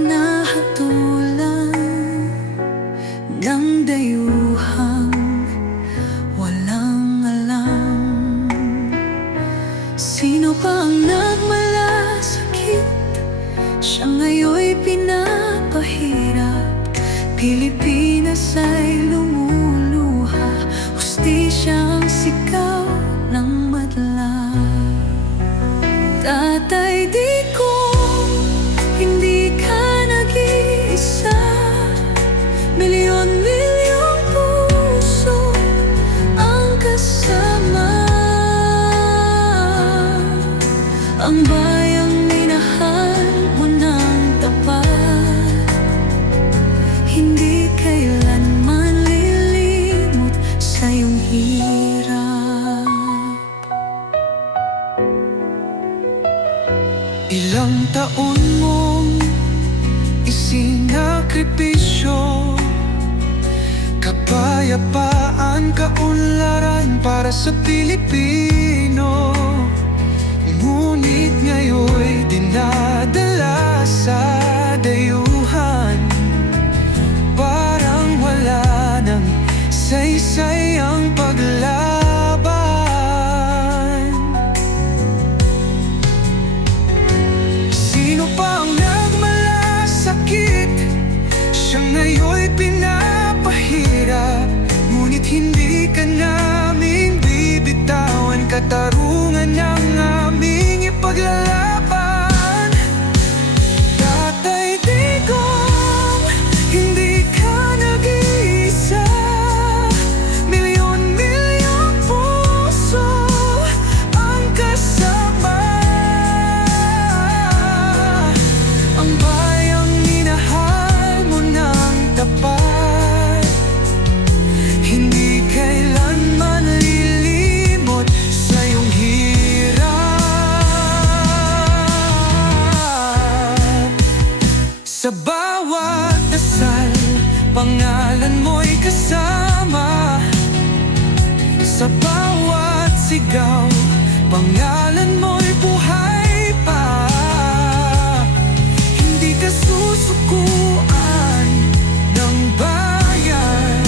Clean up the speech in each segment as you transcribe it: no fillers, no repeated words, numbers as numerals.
hinahatulan ng dayuhang walang alam. Sino pa ang nagmalasakit? Siya ngayon'y pinapahirap. Pilipinas ay lumuluha, hustisya ang sigaw ng madla. Tatay Digong, hindi ka nag-iisa. Milyon-milyong puso ang kasama. Ang bayang minahal mo ng tapat, hindi kailanman lilimot sa iyong hirap. Ilang taon mong isinakripisyo, kapayapaan, kaunlaran para sa Pilipino. Ngunit ngayon'y dinadala sa dayuhan, parang wala nang saysay ang paglaban. Sino pa ang nagmalasakit? Siya ngayon'y pinapahirap. Ngunit hindi ka naming bibitawan, katarungan ng aming ipaglalaban. Tatay Digong, hindi ka nag-iisa. Milyon-milyong puso ang kasama. Ang bayang minahal mo ng tapat, hindi kailanman lilimot sa iyong hirap. Sa bawat dasal, pangalan mo'y kasama. Sa bawat sigaw, pangalan mo'y buhay pa. Hindi ka susukuan ng bayan,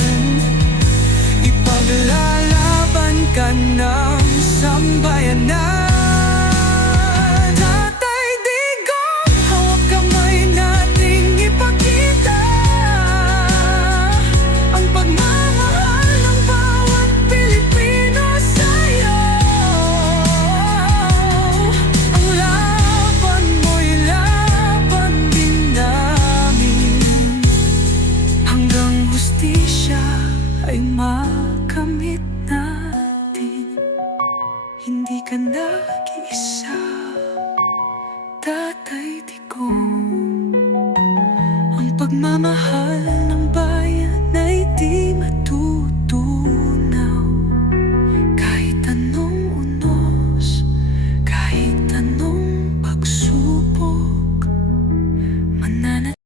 ipaglalaban ka ng sambayanan. Tatay Digong, hawak kamay nating ipakita ang pagmamahal ng bawat Pilipino sa'yo. Ang laban mo'y laban din namin, hanggang hustisya ay makamit natin. Hindi ka nag-iisa, Tatay Digong. Ang pagmamahal